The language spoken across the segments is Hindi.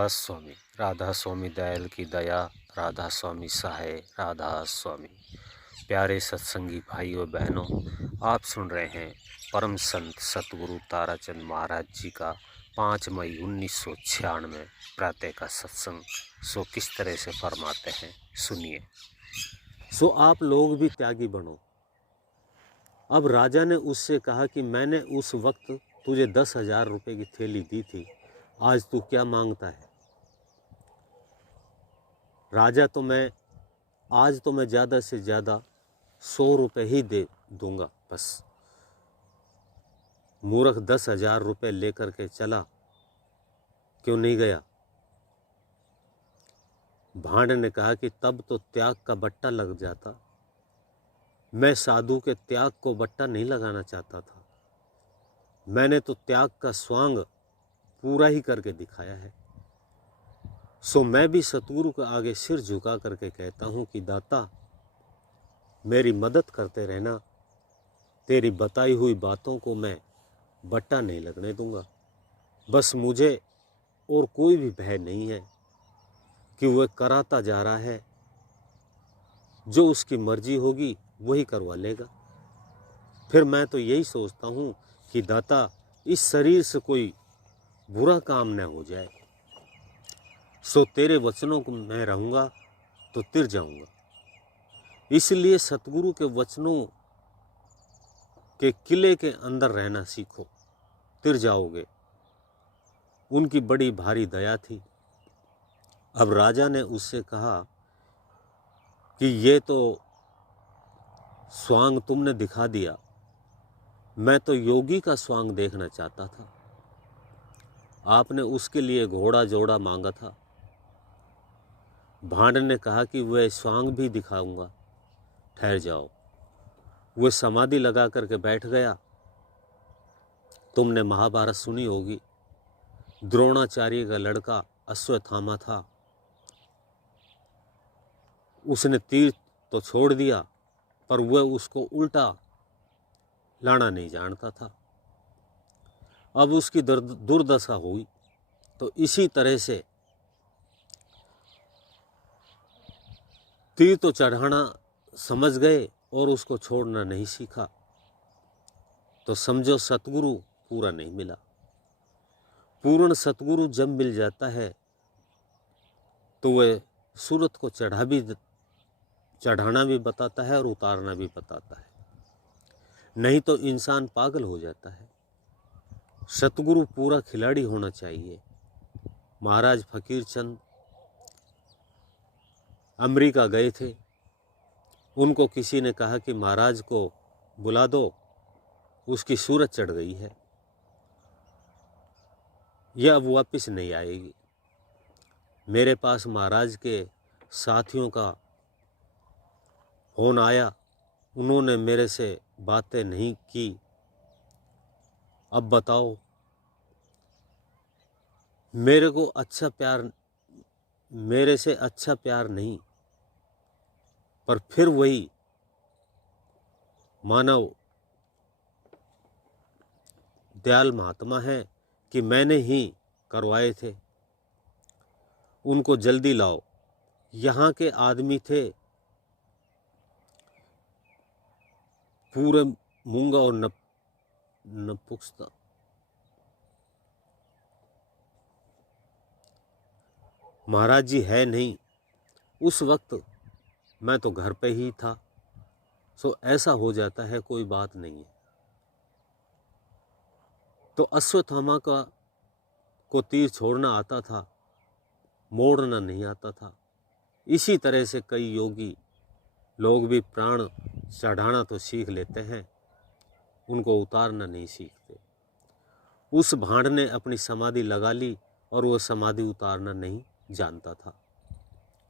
राधा स्वामी। राधा स्वामी दयाल की दया, राधा स्वामी सहाय, राधा स्वामी। प्यारे सत्संगी भाइयों बहनों, आप सुन रहे हैं परम संत सतगुरु ताराचंद महाराज जी का 5 मई 1996 प्रातः का सत्संग। सो किस तरह से फरमाते हैं, सुनिए। सो आप लोग भी त्यागी बनो। अब राजा ने उससे कहा कि मैंने उस वक्त तुझे 10,000 रुपये की थैली दी थी, आज तू क्या मांगता है? राजा आज तो मैं ज़्यादा से ज़्यादा 100 रुपये ही दे दूंगा बस। मूर्ख 10,000 रुपये लेकर के चला, क्यों नहीं गया? भांड ने कहा कि तब तो त्याग का बट्टा लग जाता, मैं साधु के त्याग को बट्टा नहीं लगाना चाहता था। मैंने तो त्याग का स्वांग पूरा ही करके दिखाया है। सो मैं भी सतगुरु के आगे सिर झुका करके कहता हूँ कि दाता, मेरी मदद करते रहना, तेरी बताई हुई बातों को मैं बट्टा नहीं लगने दूंगा। बस मुझे और कोई भी भय नहीं है कि वह कराता जा रहा है, जो उसकी मर्जी होगी वही करवा लेगा। फिर मैं तो यही सोचता हूँ कि दाता, इस शरीर से कोई बुरा काम न हो जाए। सो तेरे वचनों को मैं रहूँगा तो तिर जाऊँगा। इसलिए सतगुरु के वचनों के किले के अंदर रहना सीखो, तिर जाओगे। उनकी बड़ी भारी दया थी। अब राजा ने उससे कहा कि ये तो स्वांग तुमने दिखा दिया, मैं तो योगी का स्वांग देखना चाहता था। आपने उसके लिए घोड़ा जोड़ा मांगा था। भांड ने कहा कि वह स्वांग भी दिखाऊंगा, ठहर जाओ। वह समाधि लगा करके बैठ गया। तुमने महाभारत सुनी होगी, द्रोणाचार्य का लड़का अश्वत्थामा था। उसने तीर तो छोड़ दिया, पर वह उसको उल्टा लाना नहीं जानता था। अब उसकी दुर्दशा हुई। तो इसी तरह से तीर तो चढ़ाना समझ गए और उसको छोड़ना नहीं सीखा, तो समझो सतगुरु पूरा नहीं मिला। पूर्ण सतगुरु जब मिल जाता है तो वह सूरत को चढ़ाना भी बताता है और उतारना भी बताता है, नहीं तो इंसान पागल हो जाता है। सतगुरु पूरा खिलाड़ी होना चाहिए। महाराज फकीर चंद अमेरिका गए थे। उनको किसी ने कहा कि महाराज को बुला दो, उसकी सूरत चढ़ गई है, यह अब वापस नहीं आएगी। मेरे पास महाराज के साथियों का फोन आया, उन्होंने मेरे से बातें नहीं की। अब बताओ, मेरे से अच्छा प्यार नहीं, पर फिर वही मानव दयाल महात्मा है कि मैंने ही करवाए थे, उनको जल्दी लाओ। यहाँ के आदमी थे पूरे मूंगा और नपुंसक। महाराज जी है नहीं। उस वक्त मैं तो घर पे ही था। सो ऐसा हो जाता है, कोई बात नहीं है। तो अश्वत्थामा को तीर छोड़ना आता था, मोड़ना नहीं आता था। इसी तरह से कई योगी लोग भी प्राण चढ़ाना तो सीख लेते हैं, उनको उतारना नहीं सीखते। उस भांड ने अपनी समाधि लगा ली और वह समाधि उतारना नहीं जानता था।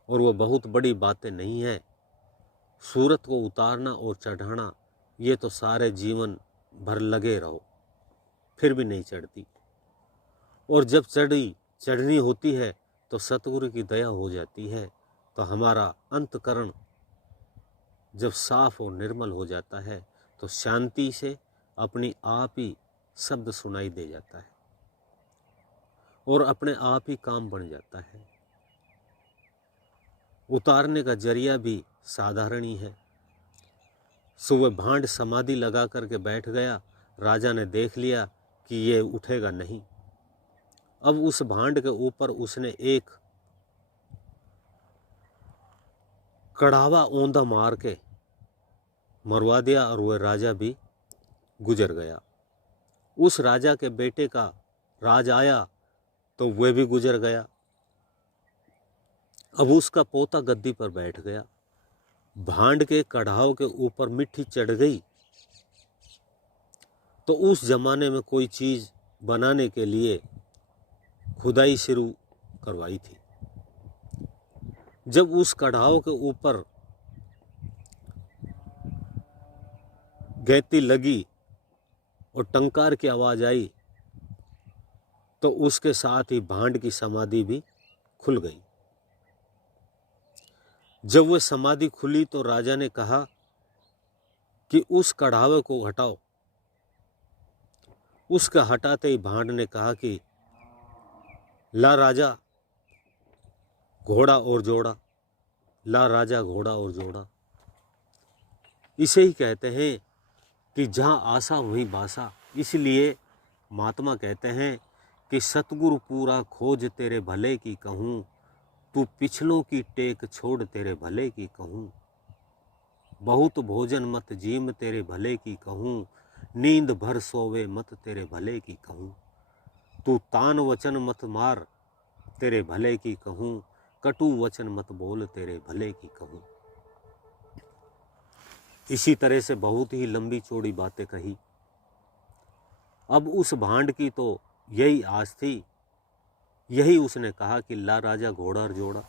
और वह बहुत बड़ी बातें नहीं है। सूरत को उतारना और चढ़ाना, ये तो सारे जीवन भर लगे रहो, फिर भी नहीं चढ़ती। और जब चढ़नी होती है तो सतगुरु की दया हो जाती है। तो हमारा अंतकरण जब साफ और निर्मल हो जाता है तो शांति से अपनी आप ही शब्द सुनाई दे जाता है। और अपने आप ही काम बन जाता है। उतारने का जरिया भी साधारण ही है। सुबह भांड समाधि लगा करके बैठ गया। राजा ने देख लिया कि ये उठेगा नहीं। अब उस भांड के ऊपर उसने एक कड़ावा औंधा मार के मरवा दिया और वह राजा भी गुजर गया। उस राजा के बेटे का राज आया तो वह भी गुजर गया। अब उसका पोता गद्दी पर बैठ गया। भांड के कढ़ाव के ऊपर मिट्टी चढ़ गई तो उस जमाने में कोई चीज़ बनाने के लिए खुदाई शुरू करवाई थी। जब उस कढ़ाव के ऊपर गैती लगी और टंकार की आवाज़ आई तो उसके साथ ही भांड की समाधि भी खुल गई। जब वह समाधि खुली तो राजा ने कहा कि उस कढ़ावे को हटाओ। उसका हटाते ही भांड ने कहा कि ला राजा घोड़ा और जोड़ा, ला राजा घोड़ा और जोड़ा। इसे ही कहते हैं कि जहाँ आशा वहीं बासा। इसलिए महात्मा कहते हैं कि सतगुरु पूरा खोज तेरे भले की कहूँ, तू पिछलों की टेक छोड़ तेरे भले की कहूँ। बहुत भोजन मत जीम तेरे भले की कहूँ, नींद भर सोवे मत तेरे भले की कहूँ। तू तान वचन मत मार तेरे भले की कहूँ, कटु वचन मत बोल तेरे भले की कहूँ। इसी तरह से बहुत ही लंबी चौड़ी बातें कही। अब उस भांड की तो यही आस थी, यही उसने कहा कि ला राजा घोड़ा और जोड़ा।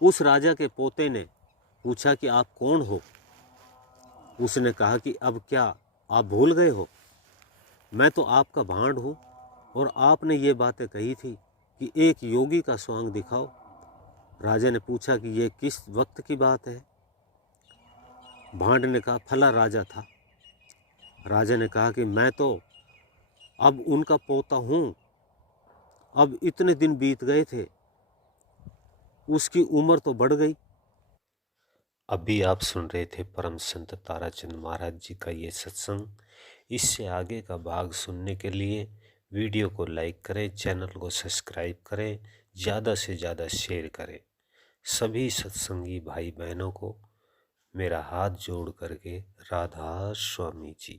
उस राजा के पोते ने पूछा कि आप कौन हो? उसने कहा कि अब क्या आप भूल गए हो? मैं तो आपका भांड हूँ और आपने ये बातें कही थी कि एक योगी का स्वांग दिखाओ। राजा ने पूछा कि ये किस वक्त की बात है? भांड ने कहा फला राजा था। राजा ने कहा कि मैं तो अब उनका पोता हूँ। अब इतने दिन बीत गए थे, उसकी उम्र तो बढ़ गई। अभी आप सुन रहे थे परम संत ताराचंद महाराज जी का ये सत्संग। इससे आगे का भाग सुनने के लिए वीडियो को लाइक करें, चैनल को सब्सक्राइब करें, ज़्यादा से ज़्यादा शेयर करें। सभी सत्संगी भाई बहनों को मेरा हाथ जोड़ करके राधा स्वामी जी।